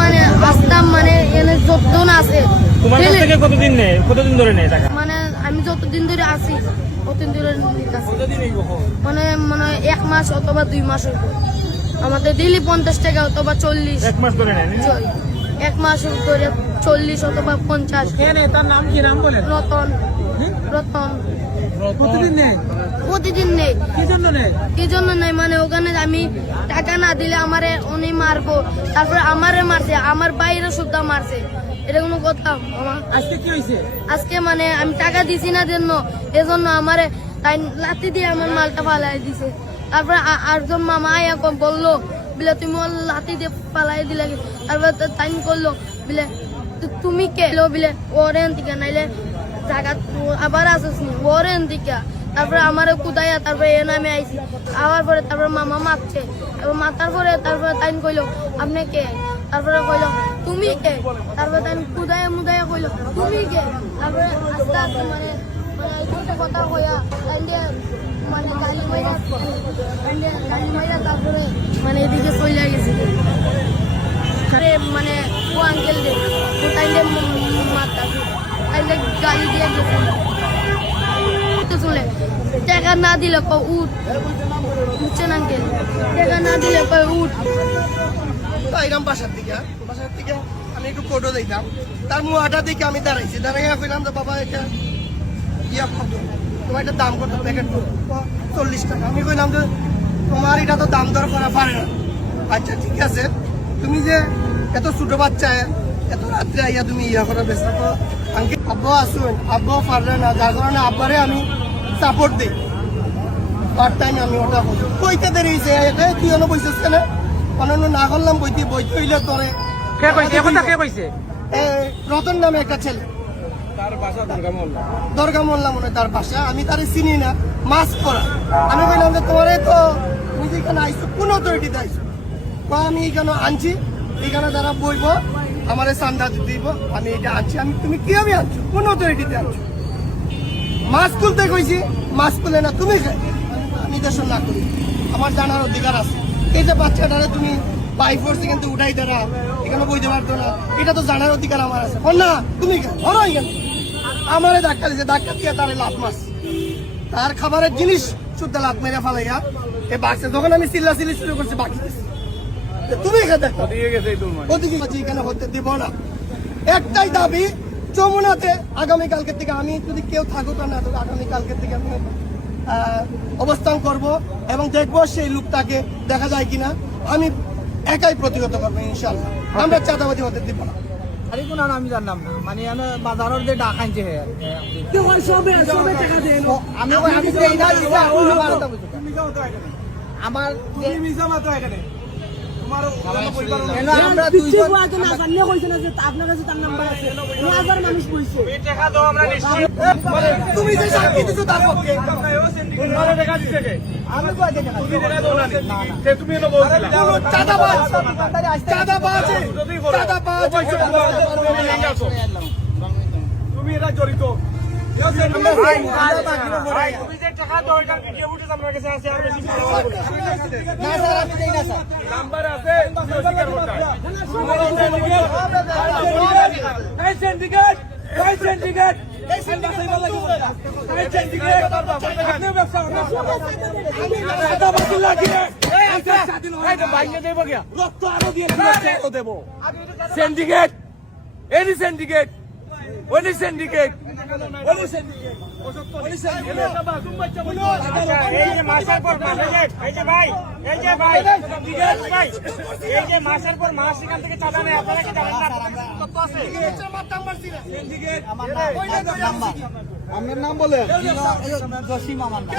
মানে আসতাম মানে এনে যতজন আছে কতদিন ধরে নেই টাকা? মানে আমি যতদিন ধরে আসি ততদিন ধরে মানে মানে 1 মাস অথবা 2 মাস হইব। আমাদের ডেইলি 50 টাকা অথবা 40। 1 মাস ধরে নেন? 1 মাস ধরে 40 অথবা 50। তার নাম কি? নাম বলেন। রতন। রতন। প্রতিদিন নেই? প্রতিদিন নেই। কি জন্য নেই মানে ওখানে আমি টাকা না দিলে আমারে উনি মারবো, তারপরে আমারে মারছে, আমার বাইরে সুদ্ধা মারছে। এটা কোনো কথা? আজকে কি হয়েছে? আজকে মানে আমি টাকা দিছি না জন্য এজন্য আমারে তাই লাঠি দিয়ে আমার মালটা ফালাই দিছে। তারপরে আরেকজন মামা আয়া বললো বলে তুমি ওর লাঠি দিয়ে ফালাই দিলে। তারপরে তাই করলো বলে তুমি কে বলে ওরেন দিকে নাইলে টাকা আবার আসিস নি ওরেন দিকে। তারপরে আমার কোথায় তারপরে এ নামে আইসি আবার পরে তারপরে মামা মারছে এবং মাথার পরে তারপরে তাই কইলো আপনি কে? তারপরে কইলো তুমি কে? তারপরে তাই কুদায় মুদায় কইলো তুমি কে? তারপরে আস্তে আস্তে মানে কথা কইয়া মানে গালি মাইরা তারপরে মানে এদিকে চলে গেছি। মানে ও আঙ্কেল দে তাইলে মারতা তাইলে গালি দিয়ে গেছে। চলে টাকা না দিলে উঠ বুঝছেন আঙ্কেল, টাকা না দিলে উঠ। বাসার থেকে আমি একটু ফটো দিতাম, তার মুহাটা দিকে আমি দাঁড়াইছি, দাঁড়াইয়া কইলাম যে বাবা এটা ইয়া কত, তোমার এটা দাম কত? প্যাকেট 40 টাকা। আমি কইলাম যে তোমার এটা তো দাম দর করা পারে না। আচ্ছা ঠিক আছে, তুমি যে এত ছোট বাচ্চা এত রাত্রে আইয়া তুমি ইয়া করা ব্যস্ত তো আঙ্কেল আব্বা আসুন, আব্বাও পারলে না, যার কারণে আব্বারে আমি সাপোর্ট দিই। পার্ট টাইম আমি ওটা বইতে দেরি হয়েছে, তুই হলো বইছিস কেন? অন্যান্য না করলাম বইতে হইলে তোরে রতন নামে একটা ছেলে, দরগা মোল্লা মনে তার বাসা, আমি তারে চিনি না, মাস্ক পরা। আমি বললাম যে তোমারে তো তুমি যেখানে আইসো কোন অথরিটিতে আইসো? আমি এখানে আনছি, এখানে যারা বইব আমার চান্দা দিব, আমি এটা আনছি। আমি তুমি কি আমি আনছো? কোন অথরিটিতে আনছো? মাস্ক খুলতে কইছি, মাস্ক খুলে না তুমি নির্দেশন না করি, আমার জানার অধিকার আছে। এই যে বাচ্চাটারে তুমি বাই ফোর্স কিন্তু উঠাই দেনা, এখানে বইতে পারতো না, এটা তো জানার অধিকার আমার আছে। না তুমি ধরো এখানে আমারে ধাক্কা দিচ্ছে, ধাক্কা দিয়ে তার লাভ মাস, তার খাবারের জিনিস শুদ্ধ লাভ মেরে ফেলাইয়া এ বাচ্চা যখন আমি চিল্লাচিল্লি শুরু করছি বাকি তুমি এখানে এখানে হতে দিব না। একটাই দাবি, যমুনাতে আগামীকালকের থেকে আমি যদি কেউ থাকুক না তবে আগামীকালকের থেকে আমি অবস্থান করব এবং দেখবো সেই লোকটাকে দেখা যায় কিনা। আমি একাই প্রতিহত করবো ইনশাল্লাহ। আমরা চাঁদাবাদী হতে দিব না। আমি জানলাম না মানে বাজারের যে ডাক আনছে আমার তুমি যে সাক্ষী দিচ্ছ তার পক্ষে তুমি এটা জড়িত নাম্বার আছে সিন্ডিকেট এনি সিন্ডিকেট ওনি সিন্ডিকেট মাসের পর মাস এখান থেকে চাঁদা নেই, আপনারা কি জানেন না? আপনার নাম বলেন। জসিম আমার নাম।